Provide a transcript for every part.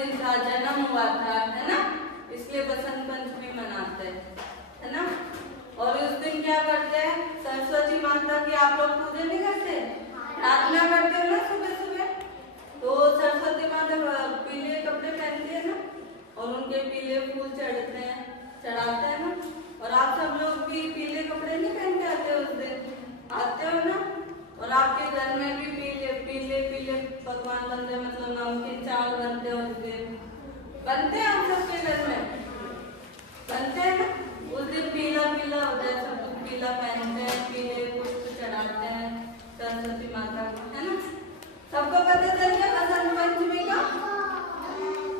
दिन था, जन्म हुआ था, है ना, इसलिए बसंत पंचमी मनाते हैं, है ना। और उस दिन क्या करते हैं, सरस्वती माता की आप लोग पूजा नहीं करते, प्रार्थना करते हो ना सुबह सुबह, तो सरस्वती माता पीले कपड़े पहनती है ना, और उनके पीले फूल चढ़ाते हैं ना। और आप सब लोग भी पीले कपड़े नहीं पहन के आते उस दिन, आते हो ना। और आपके घर में भी पीले पीले पीले पकवान बनते हैं, मतलब नमकीन चावल बनते हैं उस दिन, बनते हैं आप सबके घर में, बनते हैं ना। उस दिन पीला पीला होता है, सब लोग पीला पहनते हैं, पीले पुष्प चढ़ाते हैं सरस्वती माता को, है ना। सबको पता चल गया बसंत पंचमी का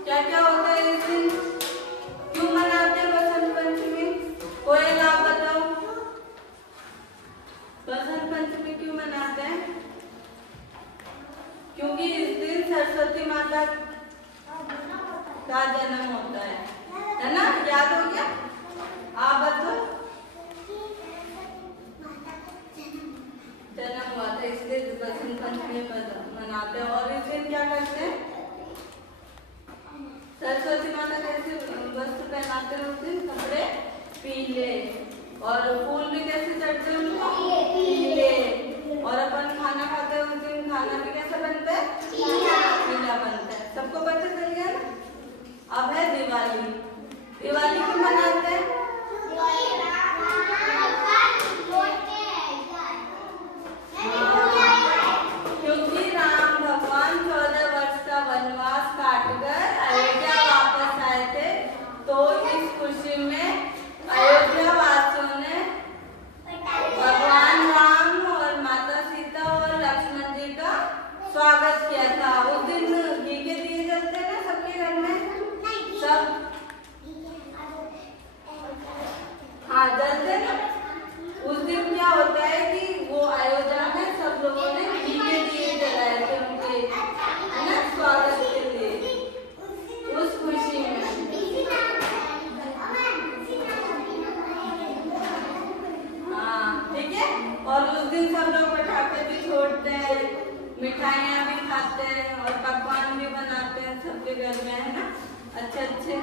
क्या क्या होता है इस दिन, क्यों मनाते हैं बसंत पंचमी, कोई लाभ बताओ, बसंत पंचमी क्यों मनाते हैं? क्योंकि इस दिन सरस्वती माता का जन्म होता है ना, याद हो गया? आप बताओ, जन्म हुआ था इसलिए बसंत पंचमी मनाते हैं। और इस दिन क्या करते हैं, सरस्वती माता कैसे वस्त्र पहनाते हैं उस दिन, कपड़े पीले, और फूल भी कैसे चढ़ते हैं उनको, पीले। और अपन खाना खाते हैं उस दिन, खाना भी कैसा बनता है, पीला बनता है। सबको पता चल गया ना। अब है दिवाली, दिवाली क्यों मनाते हैं? क्योंकि राम भगवान 14 वर्ष का वनवास काटकर अयोध्या वापस आए थे, तो इस खुशी में अयोध्या वासियों ने भगवान राम और माता सीता और लक्ष्मण जी का स्वागत किया था। उस दिन घी के दिए जलते हैं ना सबके घर में, सब हाँ जलते ना। उस दिन क्या होता है कि वो अयोध्या में सब लोगों ने घी के दिए जलाए थे उनके, है ना, स्वागत के लिए, उस खुशी में। हाँ ठीक है। और उस दिन सब लोग पटाखे भी छोड़ते हैं, मिठाइयाँ भी खाते हैं, और पकवान भी बनाते हैं सबके घर में, है ना, अच्छे अच्छे।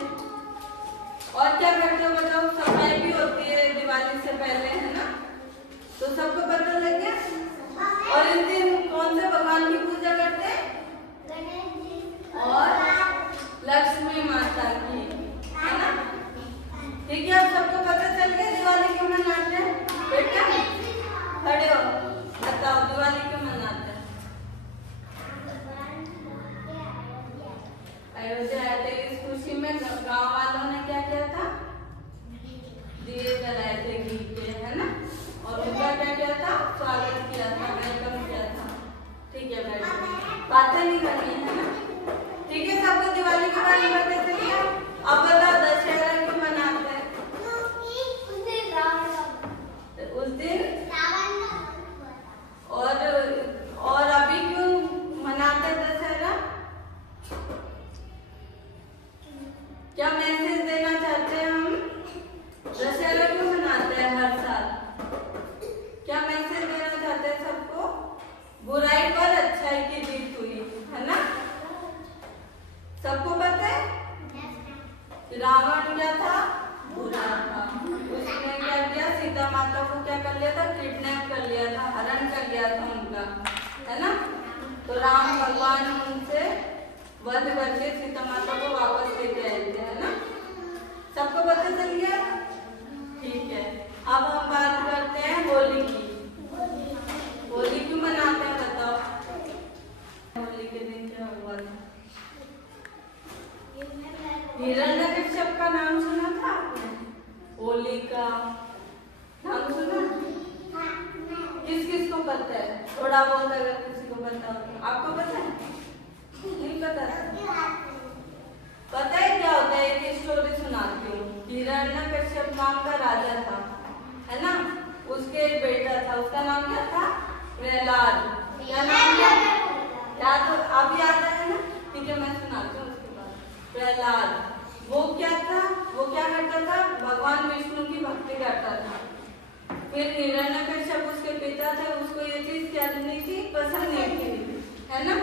और क्या करते हो बताओ, सफाई भी होती है दिवाली से पहले, है ना, तो सबको पता लग गया। और इस दिन कौन से भगवान की पूजा करते हैं, और लक्ष्मी माता की, है ना, ठीक है। अब सबको पता चल गया दिवाली क्यों मनाते हैं। बेटा खड़े हो, बताओ दिवाली क्यों मनाते हैं। अयोध्या आए थे, इस खुशी में गांव वालों ने क्या किया था, दिए जलाए थे घी के, है ना, और उनका क्या किया था, स्वागत किया था, वेलकम किया था। ठीक है बैठो, बातें नहीं करनी है ना, ठीक है। सबको दिवाली के बारे में पता चल गया। अब बताओ दशहरा क्यों मनाते हैं। उस दिन और अभी क्यों मनाते हैं दशहरा, क्या मैसेज देना चाहते हैं हम, दशहरा क्यों मनाते हैं हर साल, क्या मैसेज देना चाहते हैं सबको, बुराई पर अच्छाई की जीत हुई, है ना, सबको पता है। रावण क्या था, बुरा था, उसने क्या किया, सीता माता को क्या कर लिया था, किडनैप कर लिया था, हरण कर लिया था उनका, है ना। तो राम भगवान उनसे वध करके सीता माता को वापस लेके आए थे, है ना, सबको पता चल गया। ठीक है, अब हम बात करते हैं होली की। होली क्यों मनाते हैं बताओ, होली के दिन क्या हुआ था। हिरण्यकश्यप का नाम सुना था आपने, होली का नाम सुना, किस किस को पता है, थोड़ा बहुत अगर किसी को पता हो तो। आपको पता है, नहीं पता, पता है क्या होता है, एक स्टोरी सुनाती हूँ। हिरण्यकश्यप नाम का राजा था, है ना, उसके एक बेटा था, उसका नाम क्या था, प्रहलाद। क्या नाम था, याद हो, अब याद आया ना, ठीक है मैं सुनाती हूँ उसके बाद। प्रहलाद वो क्या था, वो क्या करता था, भगवान विष्णु की भक्ति करता था। फिर हिरण्यकश्यप उसके पिता थे, उसको ये चीज करनी थी, पसंद नहीं थी, है ना,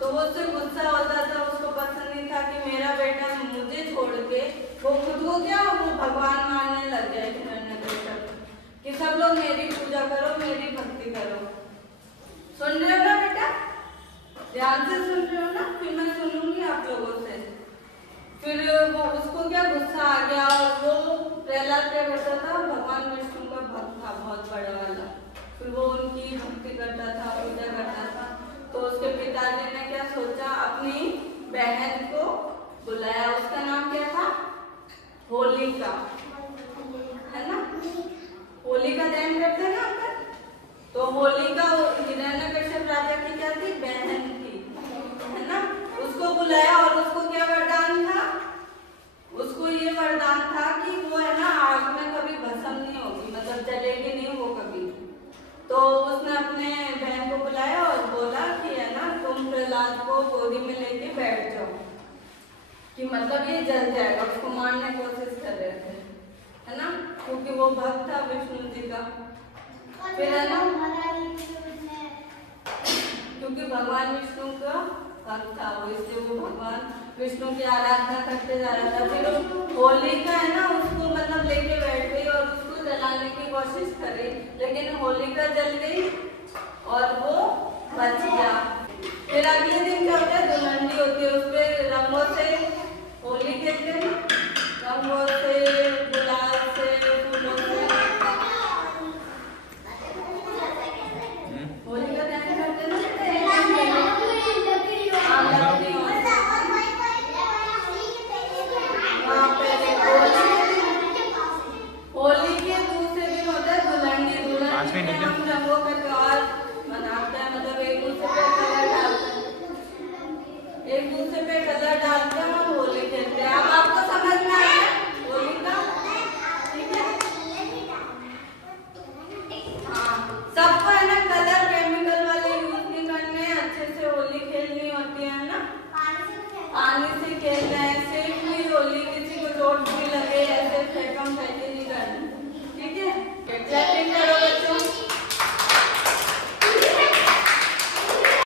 तो वो उससे गुस्सा होता था, उसको पसंद नहीं था कि क्या वो भगवान मानने लग गया हिरण्यकश्यप कि सब लोग मेरी पूजा करो, मेरी भक्ति करो। सुन रहे हो ना बेटा, ध्यान से सुन रहे हो ना, फिर मैं सुनूंगी आप लोगों से। फिर वो उसको क्या गुस्सा आ गया और वो प्रहलाद क्या करता था, भगवान विष्णु का भक्त था बहुत बड़ा वाला। फिर वो उनकी भक्ति करता था, पूजा करता था। तो उसके पिताजी ने क्या सोचा, अपनी बहन को बुलाया। उसका नाम क्या था, होलिका, है ना। होलिका दहन करते हैं ना अपन। तो होलिका हिरण्यकश्यप राजा की क्या थी, बहन थी, है ना। उसको बुलाया और उसको क्या वरदान था, उसको ये वरदान था कि वो है ना आग में कभी भस्म नहीं होगी, मतलब जलेगी नहीं वो कभी। तो उसने अपने बहन को बुलाया और बोला कि है ना तुम प्रहलाद को गोदी में लेके बैठ जाओ, कि मतलब ये जल जाएगा। उसको मारने की कोशिश कर रहे थे, है ना, क्योंकि वो भक्त था विष्णु जी का। फिर है ना, क्योंकि भगवान विष्णु का भक्त था वो, इसलिए वो भगवान विष्णु की आराधना करते जा रहा था। फिर होलिका है ना उसको मतलब लेके बैठ गई और उसको जलाने की कोशिश करी, लेकिन होलिका जल गई और वो बच गया। फिर अगले दिन क्या होता है, दुल्हन होती है, उसपे